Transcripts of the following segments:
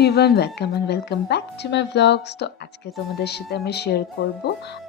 Everyone, welcome back to my blogs. তো আজকে তোমাদের সাথে আমি শেয়ার করব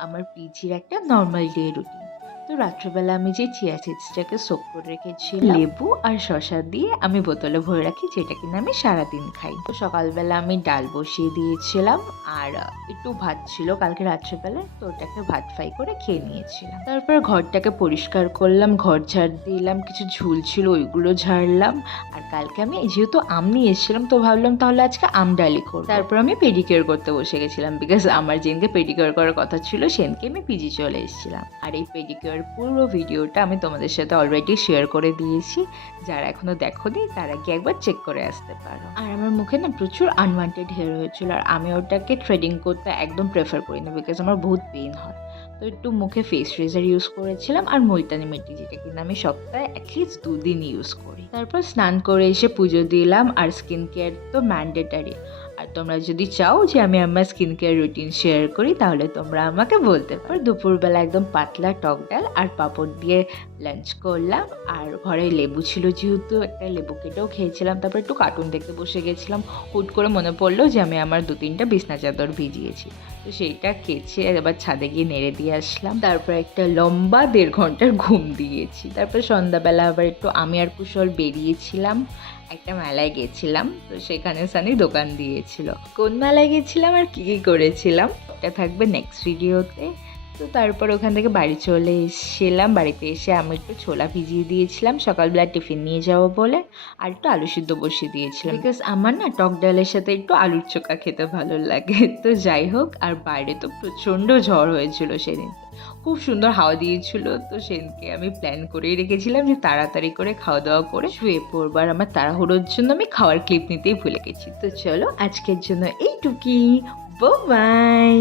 আমার পিজির একটা নর্মাল ডে রুটিন। তো রাত্রেবেলা আমি যে চিয়া সিডসটাকে সোক করে রেখেছিলাম লেবু আর শসা দিয়ে আমি বোতলে ভরে রাখি, যেটা কিনা আমি সারাদিন খাই। তো সকালবেলা আমি ডাল বসিয়ে দিয়েছিলাম আর একটু ভাত ছিল কালকে রাত্রেবেলা, তো ওটাকে ভাত ফ্রাই করে খেয়ে নিয়েছিলাম। তারপর ঘরটাকে পরিষ্কার করলাম, ঘর ঝাড় দিলাম, কিছু ঝুল ছিল ওইগুলো ঝাড়লাম। আর কালকে আমি যেহেতু আম নিয়ে এসেছিলাম, তো ভাবলাম তাহলে আজকে আম ডালি করব। তারপর আমি পেডিকিউর করতে বসে গেছিলাম, বিকজ আমার যেদিনকে পেডিকিউর করার কথা ছিল সেদিনকে আমি পিজি চলে এসেছিলাম। আর এই পেডিকিউর পুরো ভিডিওটা আমি তোমাদের সাথে অলরেডি শেয়ার করে দিয়েছি, যারা এখনো দেখোনি তারা গিয়ে একবার চেক করে আসতে পারো। আর আমার মুখে না প্রচুর আনওয়ান্টেড হেয়ার হয়েছিল, আর আমি ওটাকে থ্রেডিং করতে একদম প্রেফার করি না, বিকজ আমার বহুত পেইন হয়। তো একটু মুখে ফেস রেজার ইউজ করেছিলাম আর মুলতানি মিটি, যেটা কিন্তু আমি সপ্তাহে অ্যাটলিস্ট 2 দিন ইউজ করি। তারপর স্নান করে এসে পুজো দিলাম। আর স্কিন কেয়ার তো ম্যান্ডেটারি, আর তোমরা যদি চাও যে আমি আমার স্কিন কেয়ার রুটিন শেয়ার করি তাহলে তোমরা আমাকে বলতে পারো। দুপুরবেলা একদম পাতলা টক ডাল আর পাঁপড় দিয়ে লাঞ্চ করলাম। আর ঘরে লেবু ছিল যেহেতু, একটা লেবু কেটেও খেয়েছিলাম। তারপর একটু কার্টুন দেখতে বসে গেছিলাম। হুট করে মনে পড়লো যে আমি আমার 2-3টা বিছনা চাদর ভিজিয়েছি, তো সেইটা কেচে এবার ছাদে গিয়ে নেড়ে দিয়ে আসলাম। তারপর একটা লম্বা 1.5 ঘন্টার ঘুম দিয়েছি। তারপর সন্ধ্যাবেলা আবার একটু আমি আর কুশল বেরিয়েছিলাম, একটা মেলায় গেছিলাম। তো সেখানে সানি দোকান দিয়েছিল। কোন মেলায় গেছিলাম আর কী করেছিলাম ওটা থাকবে নেক্সট ভিডিওতে। তো তারপর ওখান থেকে বাড়ি চলে এসেছিলাম। বাড়িতে এসে আমি একটু ছোলা ভিজিয়ে দিয়েছিলাম সকালবেলা টিফিন নিয়ে যাবো বলে, আর একটু আলু সিদ্ধ বসিয়ে দিয়েছিলাম, বিকজ আমার না টক ডালের সাথে একটু আলুর চোখা খেতে ভালো লাগে। তো যাই হোক, আর বাইরে তো প্রচণ্ড ঝড় হয়েছিল সেদিন, খুব সুন্দর হাওয়া দিয়েছিল। তো সেদিনকে আমি প্ল্যান করেই রেখেছিলাম যে তাড়াতাড়ি করে খাওয়া দাওয়া করে শুয়ে পড়বো, আর আমার তাড়াহুড়োর জন্য আমি খাওয়ার ক্লিপ নিতেই ভুলে গেছি। তো চলো আজকের জন্য এইটুকুই, বাই।